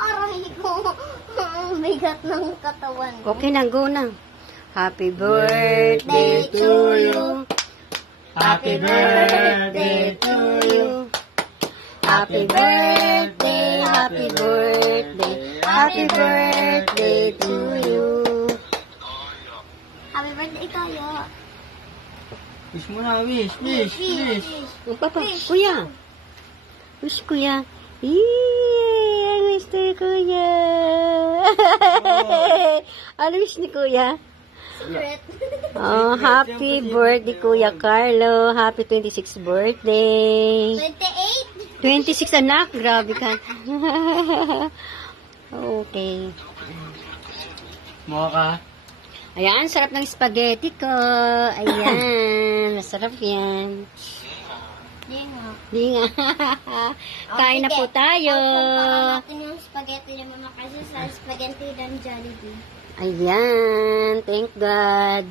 Aray ko. Ang bigat ng katawan ko. Okay na, go na. Happy birthday to you. Happy birthday to you. Happy birthday, happy birthday, happy birthday to you. Happy birthday kayo. Wish mo na, wish. Papa, kuya. Wish kuya. I wish to kuya. Ano wish ni kuya? Secret. Oh, happy birthday Kuya Carlo. Happy 26th birthday. 28. 26 anak, grabe ka. Okay. Mukha ka. Ayan, sarap ng spaghetti ko. Ayan, masarap yan. Di nga. Di nga. Kain na po tayo. Kumpara natin yung spaghetti ni Mama kasi sa spaghetti ng Jollibee. Ayan, thank God.